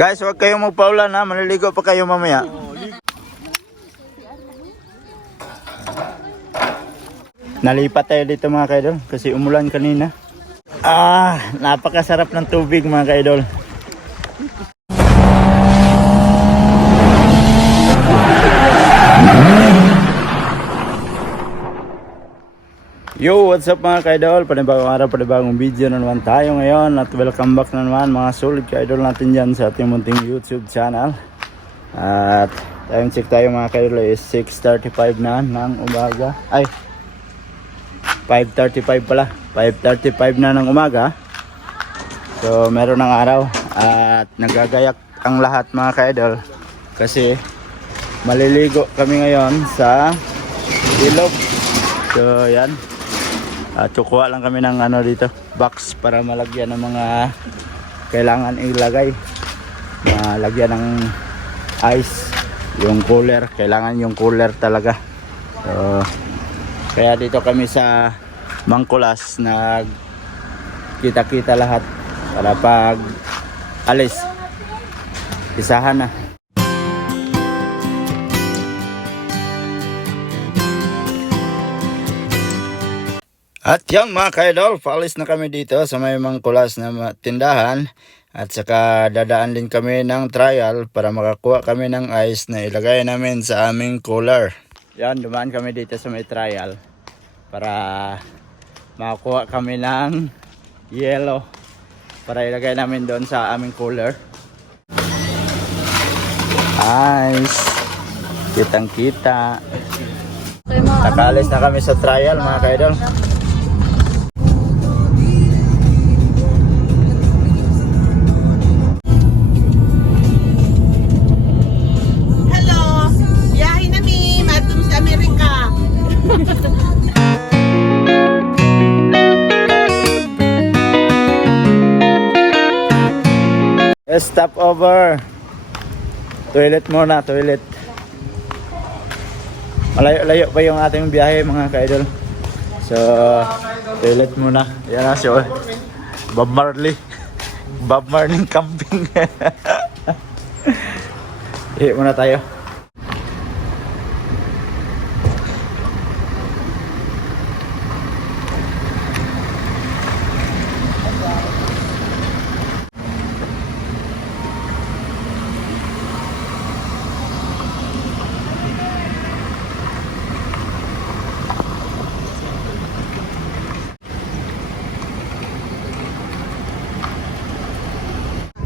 Guys, huwag kayong magpaulan ha. Maliligo pa kayo mamaya. Nalipat tayo dito mga kaidol kasi umulan kanina. Napakasarap ng tubig mga kaidol. Yo, what's up mga kaidol? Panibagong araw, panibagong video na naman tayo ngayon. At welcome back na naman mga solid kaidol natin dyan sa ating munting YouTube channel. At time check tayo mga kaidol is 6:35 na ng umaga. Ay, 5:35 pala. 5:35 na ng umaga. So meron ng araw. At nagagayak ang lahat mga kaidol. Kasi maliligo kami ngayon sa ilog. So yan. Kukuha lang kami ng dito box para malagyan ng mga kailangan ilagay, malagyan ng ice, yung cooler, kailangan yung cooler talaga. So kaya dito kami sa Mangkulas nag kita lahat para pag alis isahan na. At yan mga kaidol, paalis na kami dito sa may Mangkulas na tindahan. At saka dadaan din kami ng trial para makakuha kami ng ice na ilagay namin sa aming cooler. Yan, dumaan kami dito sa may trial para makakuha kami ng yellow para ilagay namin doon sa aming cooler. Ice, kitang kita. Nakaalis na kami sa trial mga kaidol. Stop over. Toilet muna, toilet. Malayo-layo pa yung ating biyahe mga kaidol. So, toilet muna. Yan na siya. Bob Marley. Bob Marley camping. Ihi muna tayo.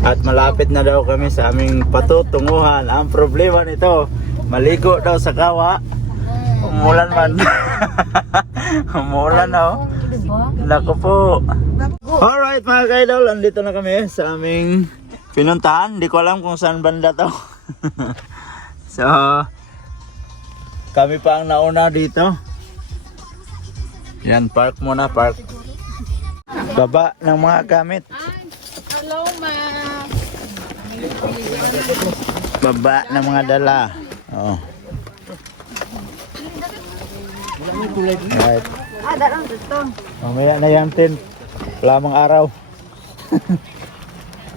At malapit na daw kami sa aming patutunguhan. Ang problema nito, maligo daw sa kawa. Umulan man. Umulan na. Naku po. Alright mga kaidol, andito na kami sa aming pinuntahan. Hindi ko alam kung saan banda to. So, kami pa ang nauna dito. Yan, park muna, park. Baba ng mga gamit. Hello, ma. Baba ng mga dala. Oh. Right. Darang dito. Mamaya na yan, Tin. Wala mang araw.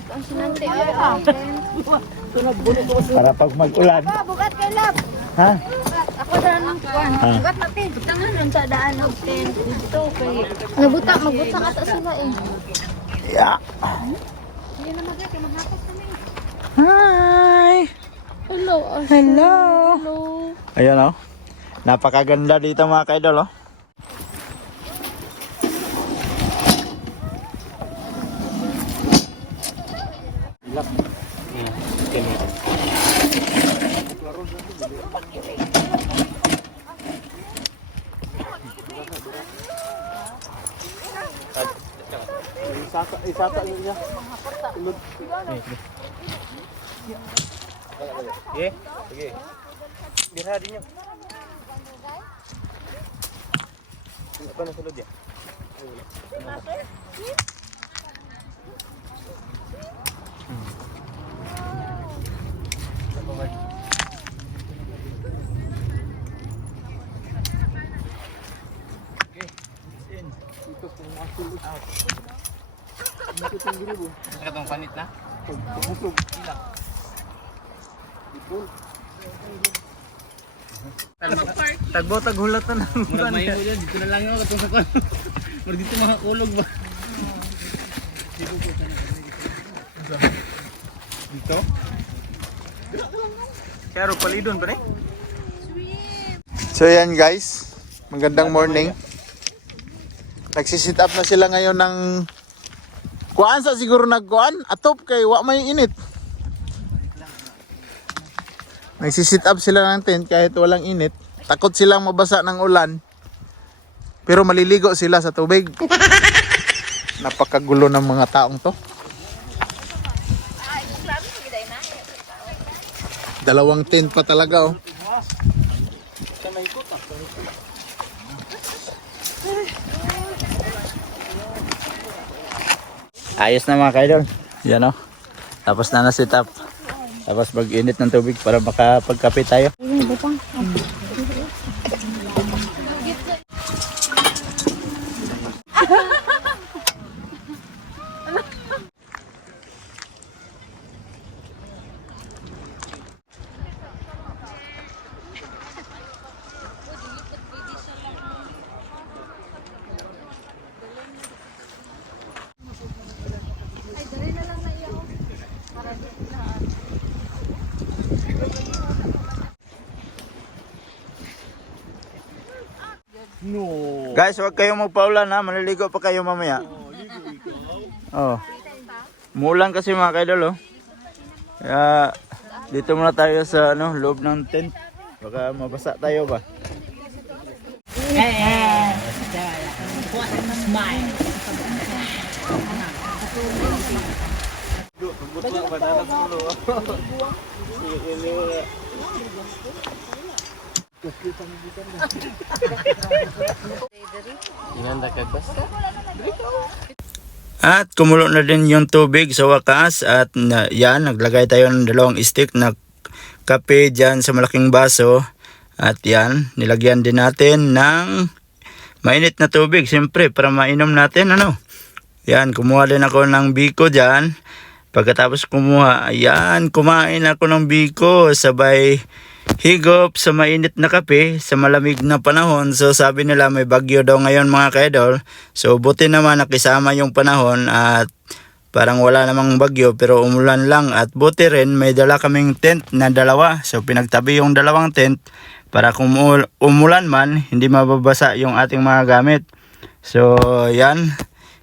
Ang sinanti ay Para pag mag-ulan. bugat kay lab. Ha? Ako daan ng kuwan. Bugat natin. Tangan nun sa daan ng tent. Dito kay magbuta ka sila eh. Yeah. Hindi na magay kay maghapas kami. Hi. Hello. Hello. Hello. Ayun oh. Napakaganda dito mga kaidol oh. Isata niya. Tulog. Sige. Sige. Bira din niyo. Apa na sulod ya? Ito panit na? Tagbo taghulat na lang. Murag may mo dyan, dito na lang ako katong sa kon. Murag dito makakulog ba? Dito? Kaya palidon pa rin? So yan guys, magandang morning. Nagsisit up na sila ngayon ng kuan sa siguro nagkuan, atop kay wa may init. Nagsisit up sila ng tent kahit walang init. Takot silang mabasa ng ulan. Pero maliligo sila sa tubig. Napakagulo ng mga taong to. Dalawang tent pa talaga oh. Ayos na mga kaidol. Yan o. Tapos na na-sit up. Tapos mag-init ng tubig para makapagkape tayo. Guys, huwag kayong magpaulan ha. Maliligo pa kayo mamaya. Oh. Mulan kasi mga kaidol oh. Kaya dito muna tayo sa loob ng tent. Baka mabasa tayo ba. At kumulo na din yung tubig sa wakas at yan, naglagay tayo ng dalawang stick na kape dyan sa malaking baso. At yan, nilagyan din natin ng mainit na tubig siyempre para mainom natin Yan, kumuha din ako ng biko dyan. Pagkatapos kumuha, ayan, kumain ako ng biko sabay higop sa mainit na kape sa malamig na panahon. So sabi nila may bagyo daw ngayon mga kaidol. So buti naman nakisama yung panahon at parang wala namang bagyo pero umulan lang. At buti rin may dala kaming tent na dalawa. So pinagtabi yung dalawang tent para kung umulan man hindi mababasa yung ating mga gamit. So yan,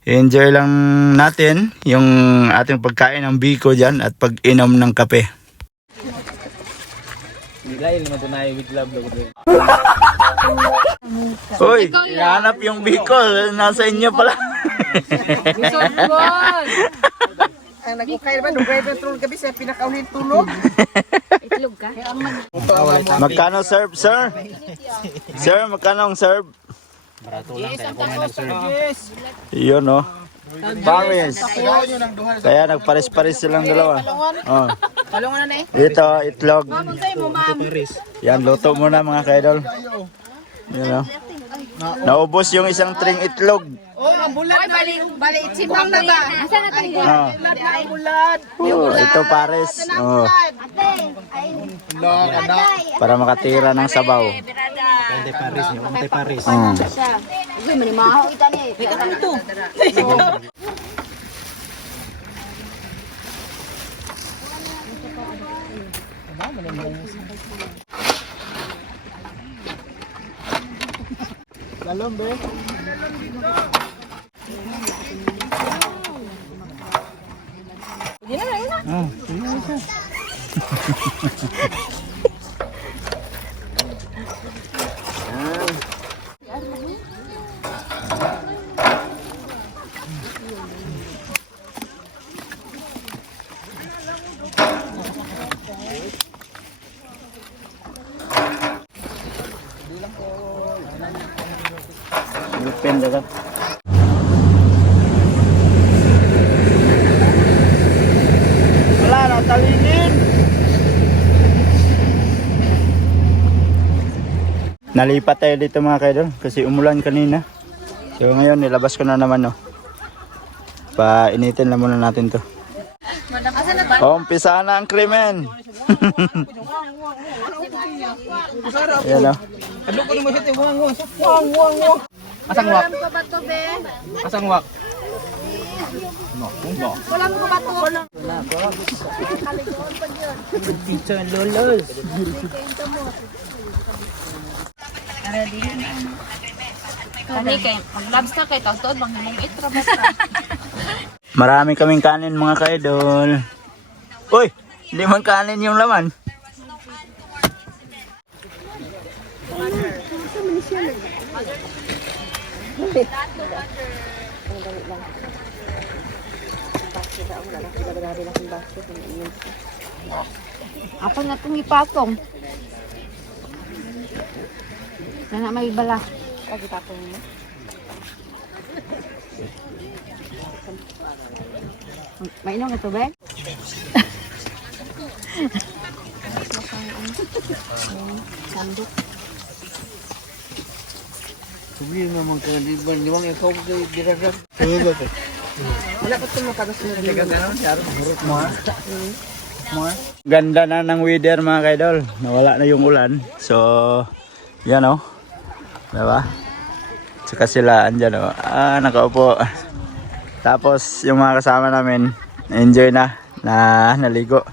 enjoy lang natin yung ating pagkain ng biko dyan at pag-inom ng kape. Dahil naman ito na with love. Uy, hinahanap yung biko. Nasa inyo pala. Ang nagkukay naman, nung grade tulog gabi sa pinakaulit tulog. Itlog ka? Magkano serve, sir? Sir, magkano ang serve? Barato lang kaya ako may nag-serve. Yun, oh. Paris. Kaya nagpares-pares silang dalawa. Oh. Talungan na eh. Ito, itlog. Puntay mo, ma'am. Yan, luto muna mga kaidol. Yan, oh. Naubos yung isang tring itlog. Oh, mabulat na. Bali, itsimbang na ba? Asa na tayo? Oh. Bulat. Ito pares. Oh. Para makatira ng sabaw. Kante Paris niyo, Kante Paris. Oh. Uy, manimahaw ita ni. May kakang ito. Lalom, be. Oh, depende ka. Wala na, talingin. Nalipat tayo dito mga kaidol kasi umulan kanina. So ngayon nilabas ko na naman Painitin lang muna natin to. Asa na Umpisa na ang krimen. Yan o. Ano ko naman siya wang. Asang wak? Walang ko ba to, be? Asang wak? Walang ko ba to? Kani kay mag-labs na kay tawtod bang himong itra basta. Marami kaming kanin mga ka-idol. Uy! Hindi man kanin yung laman. Ako na itong ipatong. Sana may bala. Mainom na ito, Ben? Sandok. Sabihin naman ka, di ba? Di ba ikaw kay diragat? Wala ko itong makagas na Ganda na ng weather mga ka-idol. Nawala na yung ulan. So, yan o. Diba? Tsaka sila andyan o. Nakaupo. Tapos yung mga kasama namin, enjoy na naligo.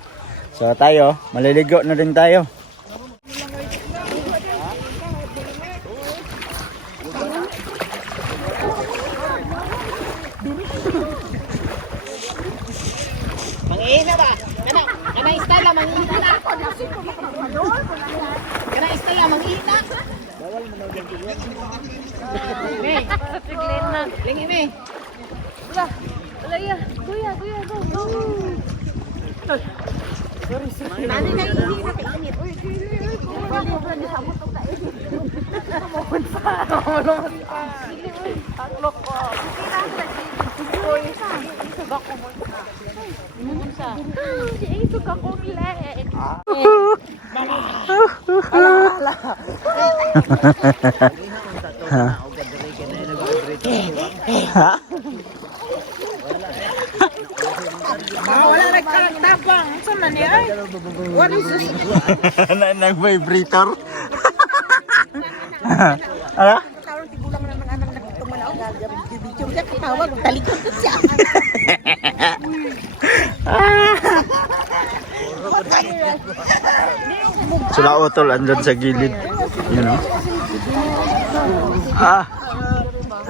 So tayo, maliligo na din tayo. Mangihina ba? Kana style lang mangihina na. Kana style lang mangihina. Bawal mo na dyan. Tiglen na. Lingi me. Wala ya. Kuya, go. Nani na ihina kay init. Uy, wala nagkatapang. Sa man ni ay. What is this? Nag-vibrator. Ano? Karon tigulang naman anang nagtuman ako video siya katawa talikod ko siya. Sila utol andun sa gilid. You know?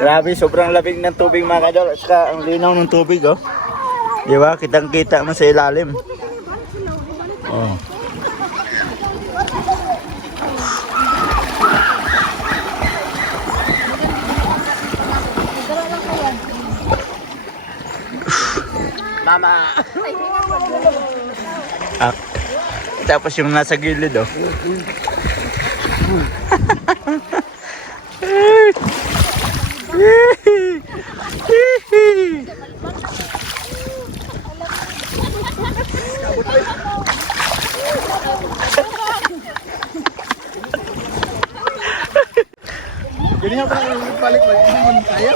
Grabe, sobrang labig ng tubig mga kadol. At saka ang linaw ng tubig, oh. Di ba? Kitang-kita mo sa ilalim. Oh. Mama! Tapos yung nasa gilid, oh. Ganyan pa lang balik ba? Hindi man kaya?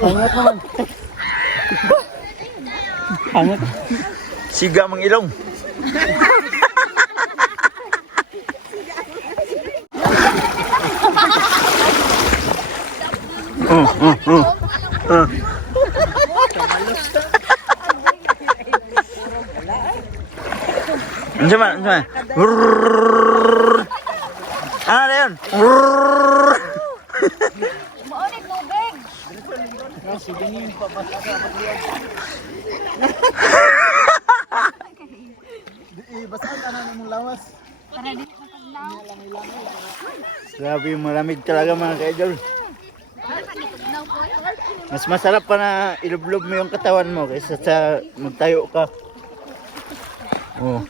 Hangat naman. Hangat. Siga mang ilong. Ano man? Ano na yun? Maunit tubig. Basahan ka na mong lawas. Grabe, malamig talaga mga ka-idol. Mas masarap pa na ilublob mo yung katawan mo kaysa sa magtayo ka. Oh.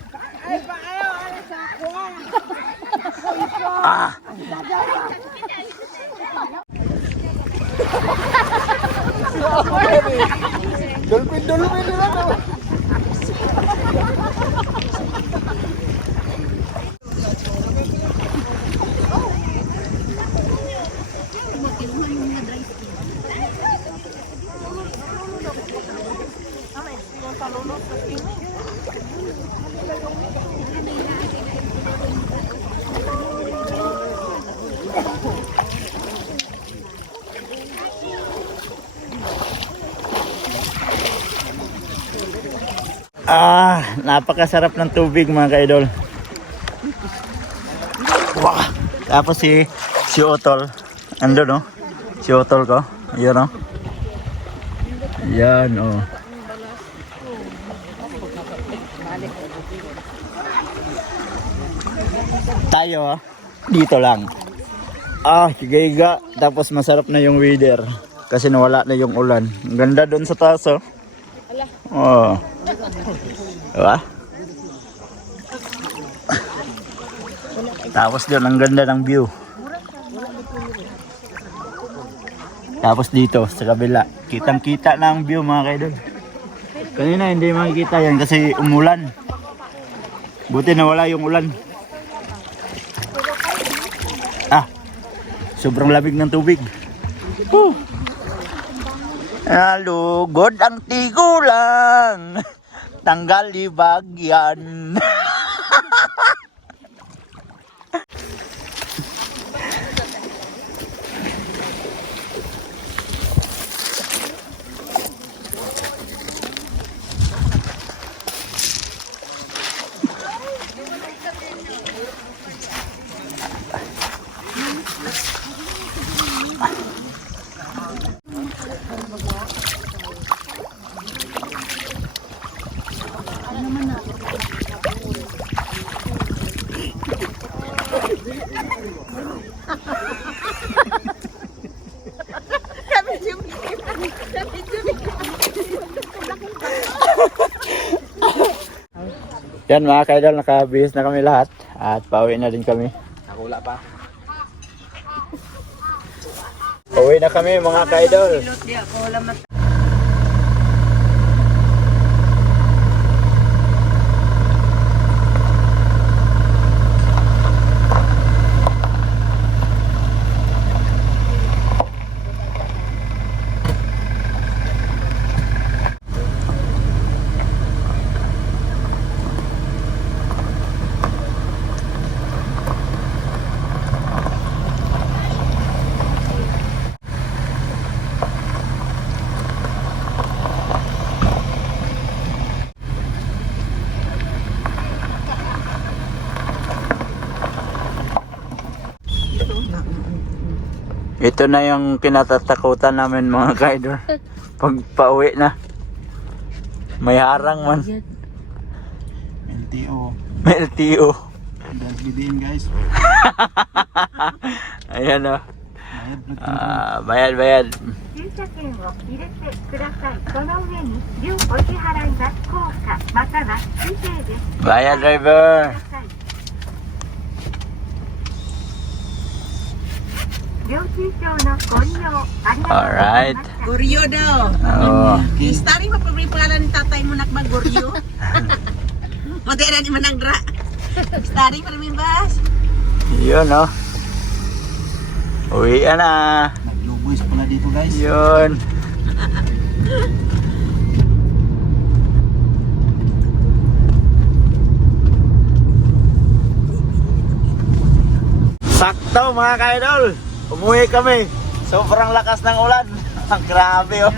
Dolphin nila to. Napakasarap ng tubig mga ka-idol. Wow. Tapos si Otol. Ando no? Si Otol ko. Ayan no? Ayan oh. Tayo dito lang. Higa-higa. Tapos masarap na yung weather. Kasi nawala na yung ulan. Ang ganda doon sa taas oh. Oh. Diba? Tapos doon ang ganda ng view. Tapos dito sa kabila, kitang-kita na ang view mga kaidol. Kanina hindi makikita yan kasi umulan. Buti nawala yung ulan. Sobrang lamig ng tubig. Lugod ang tigulang. Tanggal ibagyan. Yan mga kaidol, nakabihis na kami lahat at pauwi na din kami. Nakula pa. Pauwi na kami mga kaidol. Ito na yung kinatatakutan namin mga kaidol. Pag pauwi na. May harang man. LTO. May LTO. Don't bidiin guys. Ayan o. Bayad. 駐車券を入れてください。その上に両お支払いは硬貨または紙幣です。 Bayad driver. 料金証のご利用ありがとうござい Alright. ました。 Goryo daw. Oh. Yung starring mapabring pangalan ni tatay mo nakba Goryo. Mati na ni Manangdra. Starring pa rin bas. Yun o. Uwi na. Nag-boys pala dito guys. Yun. Sakto mga kaidol. Umuwi kami. Sobrang lakas ng ulan. Grabe oh.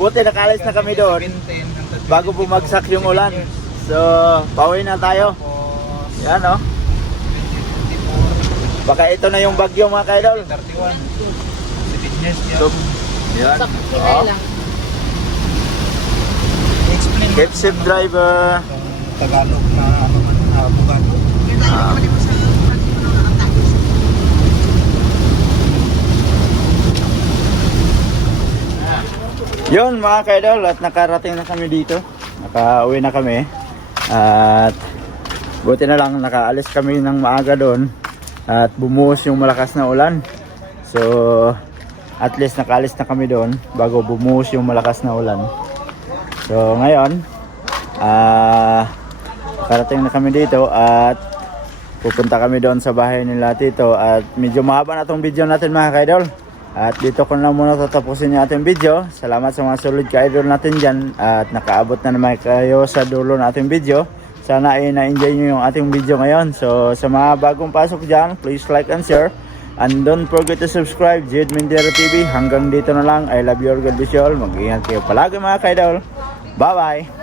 Buti nakalis na kami doon bago bumagsak yung ulan. So, pauwi na tayo. Yan oh. Baka ito na yung bagyo mga kaidol. 31. Si fitness niya. So, yan. Oh. Explain mo Keep safe driver. itong Tagalog na ano man, Bugano. Yung tayo naman mo sa Yun mga kaidol, at nakarating na kami dito. Nakauwi na kami. At buti na lang nakaalis kami ng maaga doon. At bumuhos yung malakas na ulan. So at least nakaalis na kami doon bago bumuhos yung malakas na ulan. So ngayon nakarating na kami dito at pupunta kami doon sa bahay nila tito. At medyo mahaba na tong video natin mga kaidol. At dito ko na muna tatapusin yung ating video. Salamat sa mga solid ka-idol natin dyan. At nakaabot na naman kayo sa dulo ng ating video. Sana ay na-enjoy nyo yung ating video ngayon. So sa mga bagong pasok dyan, please like and share. And don't forget to subscribe, Jade Mindero TV. Hanggang dito na lang. I love you all, God bless you all. Mag-ingat kayo palagi mga ka-idol. Bye-bye!